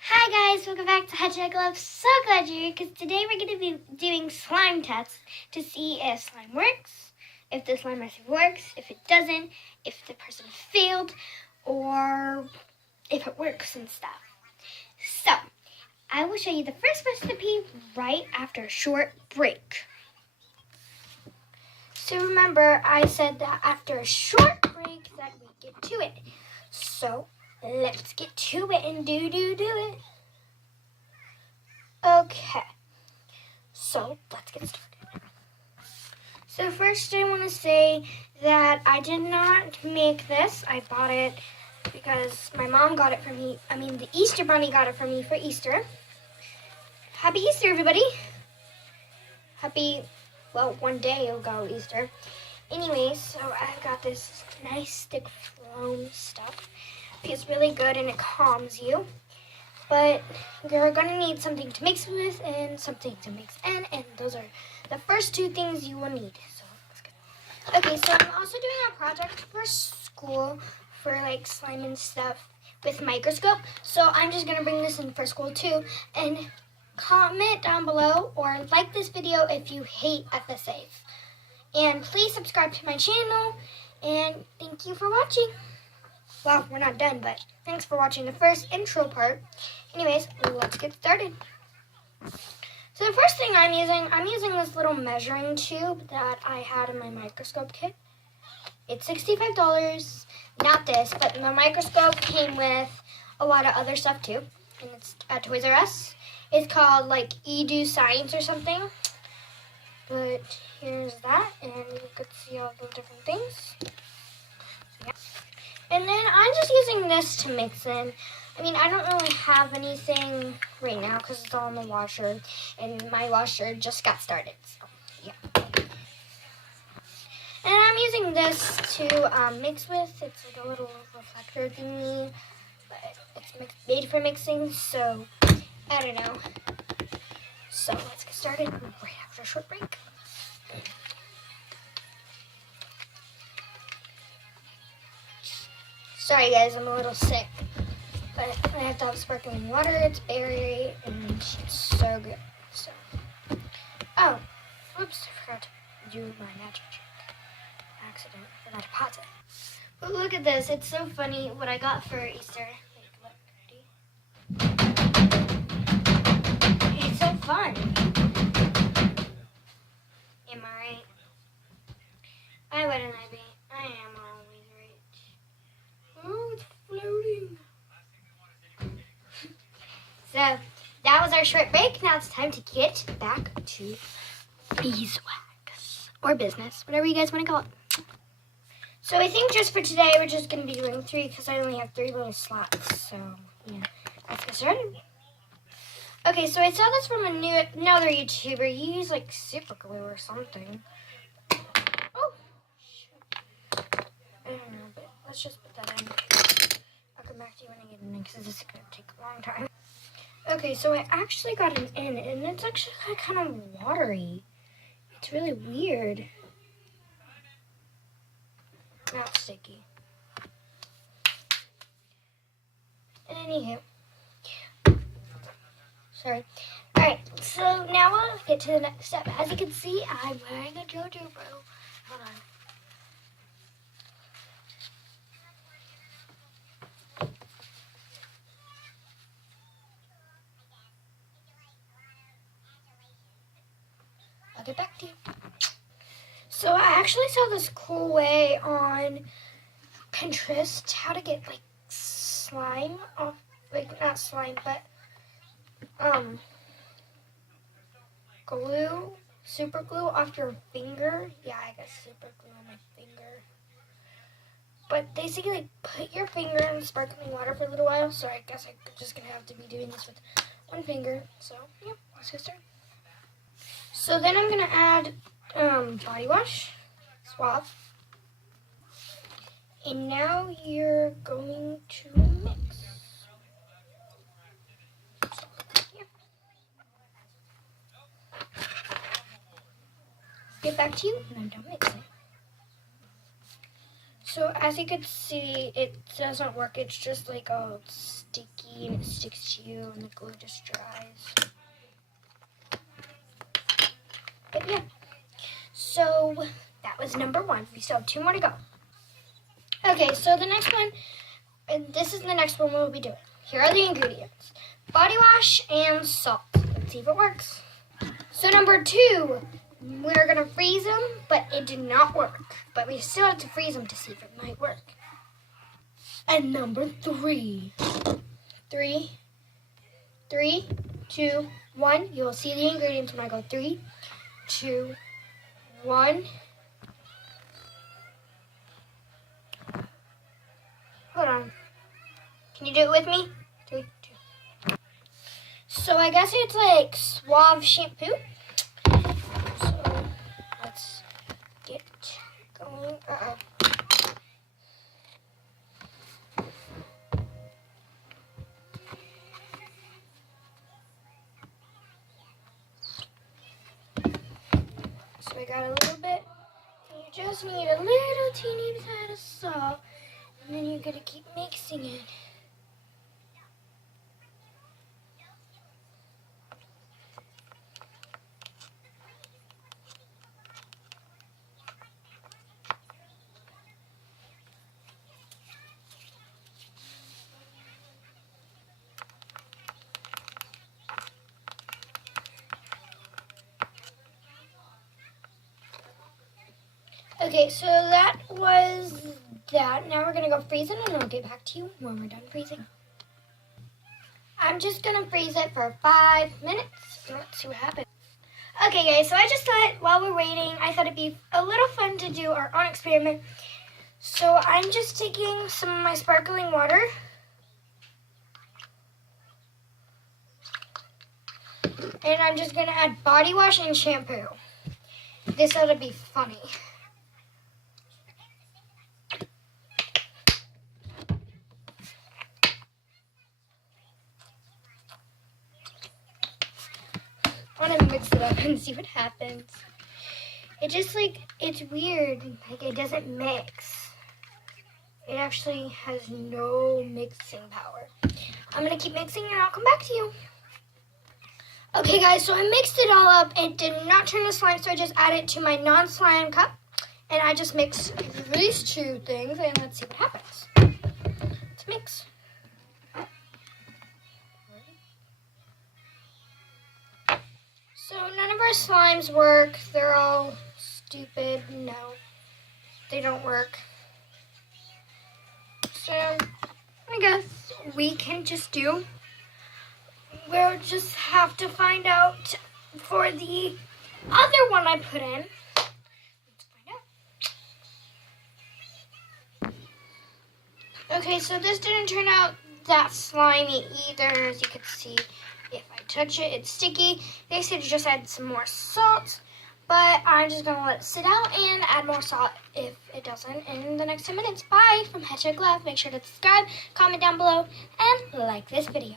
Hi guys, welcome back to Hedgehog Love. So glad you're here because today we're going to be doing slime tests to see if slime works, if the slime recipe works, if it doesn't, if the person failed, or if it works and stuff. So, I will show you the first recipe right after a short break. So remember, I said that after a short break that we get to it. So, let's get to it and do it. Okay, so let's get started. So first I want to say that I did not make this. I bought it because my mom got it for me. The Easter Bunny got it for me for Easter. Happy Easter, everybody. One day ago Easter. Anyways, so I've got this nice stick foam stuff. It feels really good and it calms you. But you're going to need something to mix with and something to mix in, and those are the first two things you will need. So let's go. Okay, so I'm also doing a project for school for like slime and stuff with microscope. So I'm just going to bring this in for school too. And comment down below or like this video if you hate FSAs. And please subscribe to my channel, and thank you for watching. Well, we're not done, but thanks for watching the first intro part. Anyways, let's get started. So the first thing I'm using this little measuring tube that I had in my microscope kit. It's $65. Not this, but the microscope came with a lot of other stuff too. And it's at Toys R Us. It's called like Edu Science or something. But here's that, and you could see all the different things. So, yeah. And then I'm just using this to mix in. I don't really have anything right now because it's all in the washer. And my washer just got started. So, yeah. And I'm using this to mix with. It's like a little reflector thingy. But it's made for mixing. So, I don't know. So, let's get started right after a short break. Sorry guys, I'm a little sick. But I have to have sparkling water. It's berry and it's so good. So, oh, whoops! I forgot to do my magic trick. Accident. I forgot to pause it. But look at this. It's so funny what I got for Easter. It's so fun. Am I right? Why wouldn't I be? I am always right. Oh, it's floating. So, that was our short break. Now it's time to get back to beeswax. Or business, whatever you guys want to call it. So I think just for today, we're just going to be doing 3 because I only have 3 little slots. So, yeah, let's get started. Okay, so I saw this from another YouTuber. He used like super glue or something. Oh, shoot. I don't know, but let's just put that in. I'll come back to you when I get it in because this is going to take a long time. Okay, so I actually got it in, and it's actually kind of watery. It's really weird. Not sticky. Anywho. Sorry. Alright, so now we'll get to the next step. As you can see, I'm wearing a JoJo bro. Hold on. I'll get back to you. So I actually saw this cool way on Pinterest how to get like slime off, like not slime, but glue, super glue off your finger. Yeah, I guess super glue on my finger. But basically, like, put your finger in sparkling water for a little while. So I guess I'm just gonna have to be doing this with one finger. So yeah, let's get started. So then I'm gonna add body wash, swab. And now you're going to mix. Get back to you and I'm done mixing. So as you can see, it doesn't work. It's just like all sticky sticky and it sticks to you and the glue just dries. But yeah, so that was number 1. We still have 2 more to go. Okay, so the next one, and this is the next one we'll be doing. Here are the ingredients: body wash and salt. Let's see if it works. So number 2, we're gonna freeze them, but it did not work. But we still have to freeze them to see if it might work. And number 3. 3, 2, 1. You'll see the ingredients when I go 3, 2, 1. Hold on. Can you do it with me? 3, 2. So I guess it's like Suave shampoo. So let's get going. So I got a little bit. You just need a little teeny bit of salt, and then you're gonna keep mixing it. Okay, so that was that. Now we're gonna go freeze it, and I'll get back to you when we're done freezing. I'm just gonna freeze it for 5 minutes. Let's see what happens. Okay, guys, so I just thought while we're waiting, I thought it'd be a little fun to do our own experiment. So I'm just taking some of my sparkling water. And I'm just gonna add body wash and shampoo. This ought to be funny. I want to mix it up and see what happens. It just it's weird. Like it doesn't mix. It actually has no mixing power. I'm going to keep mixing and I'll come back to you. Okay guys, so I mixed it all up. It did not turn to slime, so I just added it to my non-slime cup. And I just mixed these 2 things and let's see what happens. Let's mix. So none of our slimes work. They're all stupid. No, they don't work. So I guess we can just we'll just have to find out for the other one I put in. Let's find out. Okay, so this didn't turn out that slimy either. As you can see, if I touch it, it's sticky. They said to just add some more salt, but I'm just gonna let it sit out and add more salt if it doesn't in the next 10 minutes. Bye from #love. Make sure to subscribe, comment down below, and like this video.